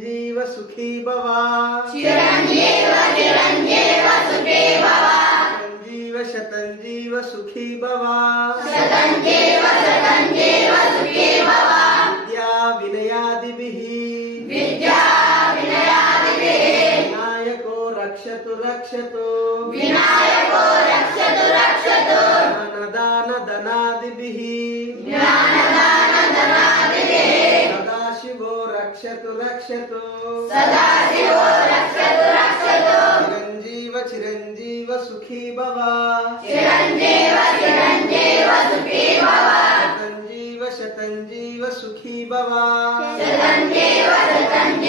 चिरंजीव सुखी भव चिरंजीव चिरंजीव सुखी भव चिरंजीव शतंजीव सुखी भव शतंजीव शतंजीव सुखी भव विद्या विनयादिभिः विद्या विनयादिभिः विनायको रक्षतु रक्षतु विनायको रक्षतु रक्षतु ज्ञानदानधनादिभिः ज्ञानदानधनादिभिः सदाशिवो रक्षतु रक्षतु सदाशिवो रक्षतु रक्षतु चिरंजीव चिरंजीव सुखी भव चिरंजीव चिरंजीव सुखी भव शतंजीव शतंजीव सुखी भव शतंजीव शतंजीव